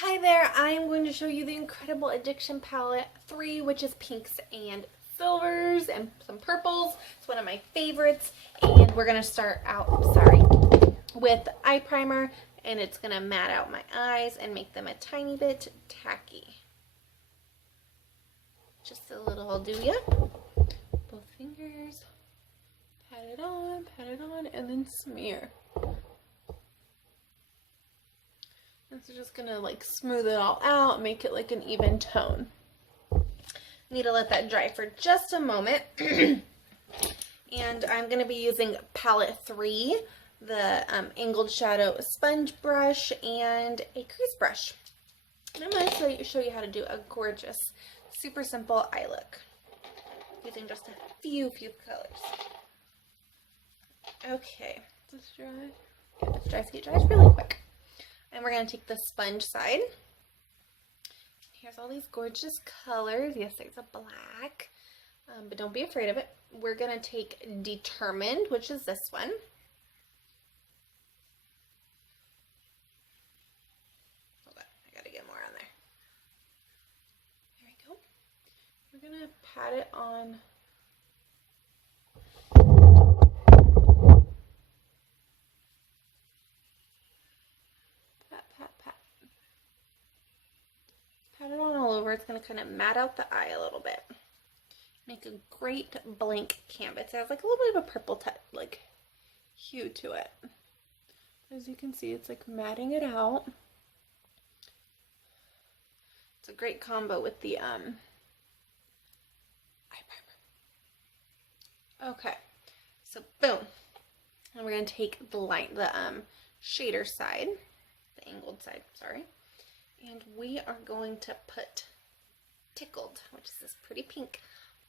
Hi there, I'm going to show you the Incredible Addiction Palette 3, which is pinks and silvers and some purples. It's one of my favorites. And we're going to start out, with eye primer. And it's going to matte out my eyes and make them a tiny bit tacky. Just a little, do ya? Both fingers. Pat it on, and then smear. This is just gonna like smooth it all out, make it like an even tone. Need to let that dry for just a moment. And I'm gonna be using palette 3, the angled shadow sponge brush and a crease brush. And I'm gonna show you how to do a gorgeous, super simple eye look using just a few colors. Okay, does this dry? Yeah, it's dry, see it dries really quick. And we're going to take the sponge side. Here's all these gorgeous colors. Yes, there's a black, but don't be afraid of it. We're going to take Determined, which is this one. Hold on, I got to get more on there. There we go. We're going to pat it on. Pat it on all over. It's going to kind of matte out the eye a little bit. Make a great blank canvas. It has like a little bit of a purple like hue to it. As you can see, it's like matting it out. It's a great combo with the eye primer. Okay, so boom. And we're going to take the shader side, the angled side, sorry. And we are going to put Tickled, which is this pretty pink,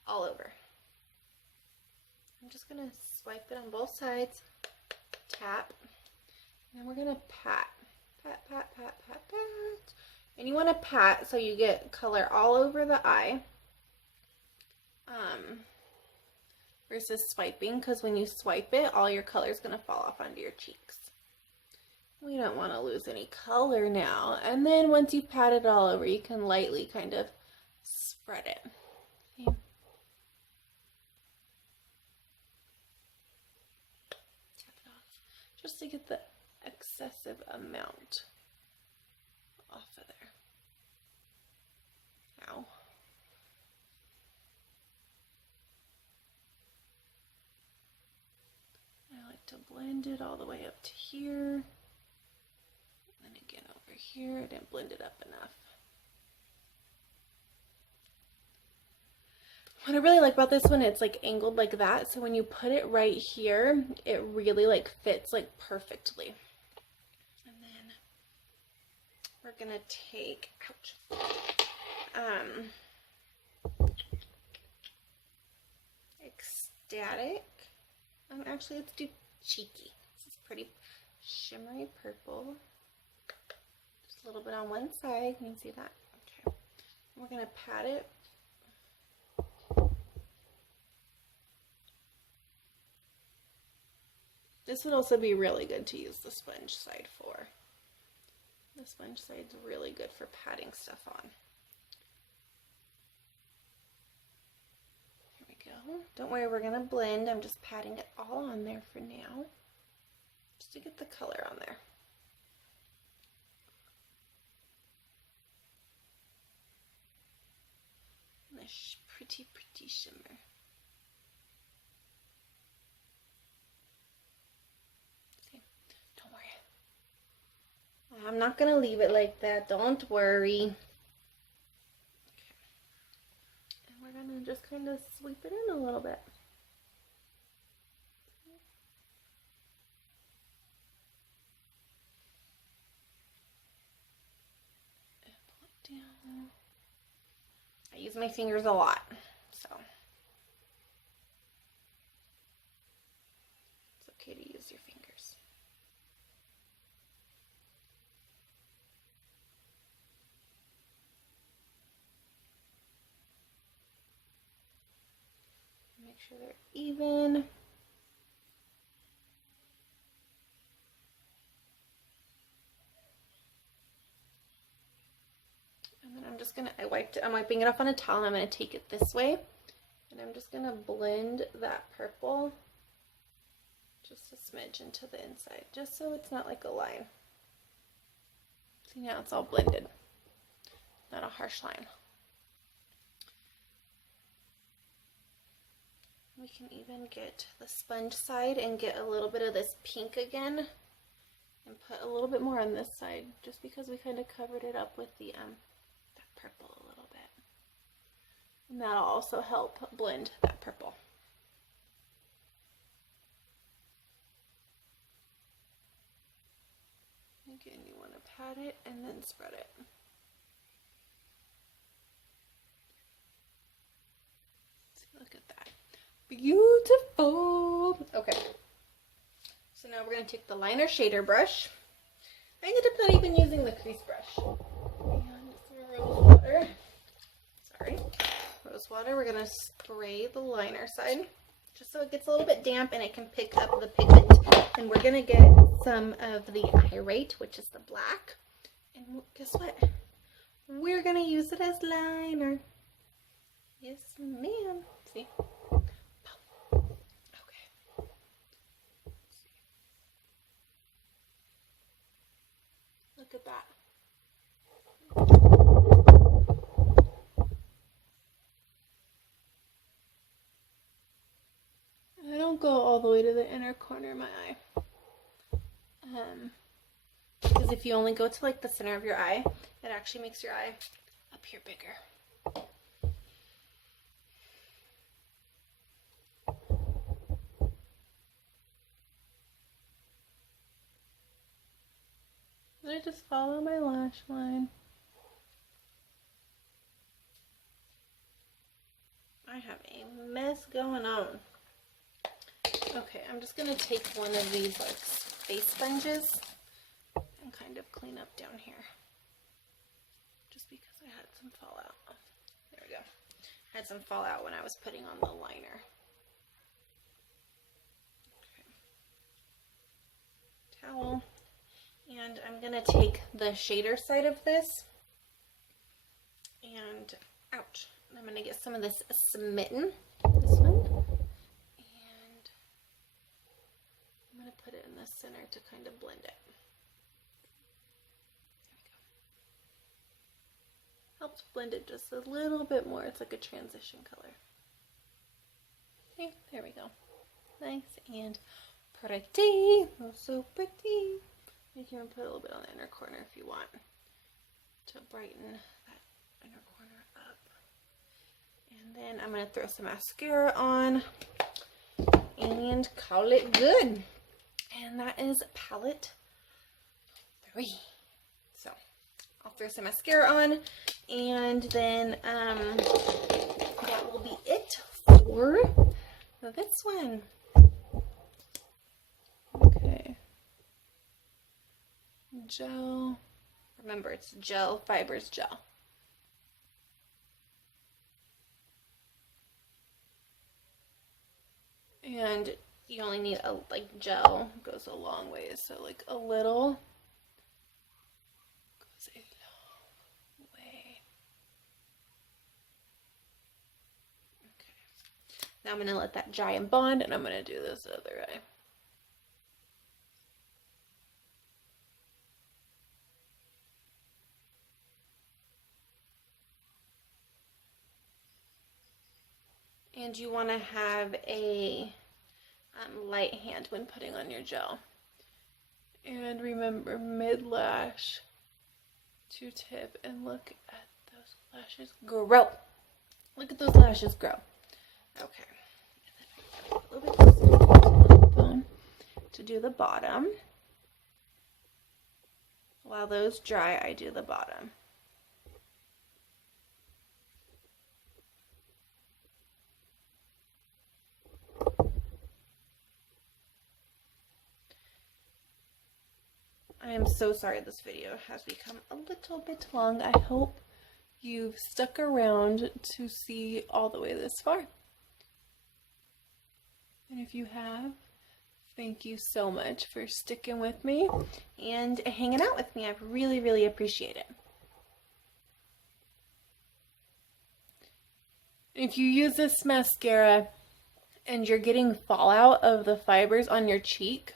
all over. I'm just going to swipe it on both sides, tap, and then we're going to pat. And you want to pat so you get color all over the eye, versus swiping, because when you swipe it, all your color is going to fall off onto your cheeks. We don't want to lose any color now. And then once you've patted it all over, you can lightly kind of spread it. See? Tap it off just to get the excessive amount off of there. Ow. I like to blend it all the way up to here. And again over here, I didn't blend it up enough. What I really like about this one, it's like angled like that, so when you put it right here, it really like fits like perfectly. And then we're gonna take, Ecstatic. Actually, let's do Cheeky. This is pretty shimmery purple. Just a little bit on one side. You can see that. Okay. We're gonna pat it. This would also be really good to use the sponge side for. The sponge side's really good for patting stuff on. Here we go. Don't worry, we're gonna blend. I'm just patting it all on there for now, just to get the color on there. This pretty shimmer. I'm not going to leave it like that. Don't worry. Okay. And we're going to just kind of sweep it in a little bit. And pull it down. I use my fingers a lot, so it's okay to use your fingers. Make sure they're even. I'm wiping it off on a towel, and I'm gonna take it this way, and I'm just gonna blend that purple just a smidge into the inside, just so it's not like a line. See, now it's all blended, not a harsh line. We can even get the sponge side and get a little bit of this pink again, and put a little bit more on this side, just because we kind of covered it up with the that purple a little bit, and that'll also help blend that purple. Again, you want to pat it and then spread it. See, look at that. Beautiful. Okay. So now we're going to take the liner shader brush. I ended up not even using the crease brush. And some rose water. Sorry. Rose water. We're going to spray the liner side, just so it gets a little bit damp and it can pick up the pigment. And we're going to get some of the Irate, which is the black. And guess what? We're going to use it as liner. Yes, ma'am. See? Okay. Look at that. I don't go all the way to the inner corner of my eye. Because if you only go to like the center of your eye, it actually makes your eye appear bigger. Then I just follow my lash line. I have a mess going on. Okay, I'm just going to take one of these like face sponges and kind of clean up down here. Just because I had some fallout. There we go. I had some fallout when I was putting on the liner. Okay. Towel. And I'm going to take the shader side of this and, ouch, I'm going to get some of this Smitten, this one, and I'm going to put it in the center to kind of blend it. There we go. Helps blend it just a little bit more. It's like a transition color. Okay, there we go. Nice and pretty. Oh, so pretty. You can even put a little bit on the inner corner if you want to brighten that inner corner up. And then I'm going to throw some mascara on and call it good. And that is palette 3. So I'll throw some mascara on, and then that will be it for this one. Okay. Gel. Remember, it's gel fibers gel. And you only need a gel goes a long way, so like a little goes a long way. Okay. Now I'm going to let that dry and bond, and I'm going to do this other eye. And you want to have a light hand when putting on your gel. And remember, mid-lash to tip, and look at those lashes grow. Look at those lashes grow. Okay. And then a little bit closer to the bone to do the bottom. While those dry, I do the bottom. I am so sorry this video has become a little bit long. I hope you've stuck around to see all the way this far. And if you have, thank you so much for sticking with me and hanging out with me. I really, really appreciate it. If you use this mascara and you're getting fallout of the fibers on your cheek,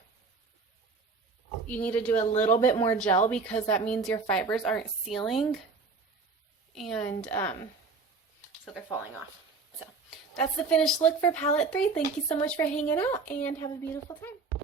you need to do a little bit more gel because that means your fibers aren't sealing and so they're falling off. So that's the finished look for palette 3. Thank you so much for hanging out and have a beautiful time.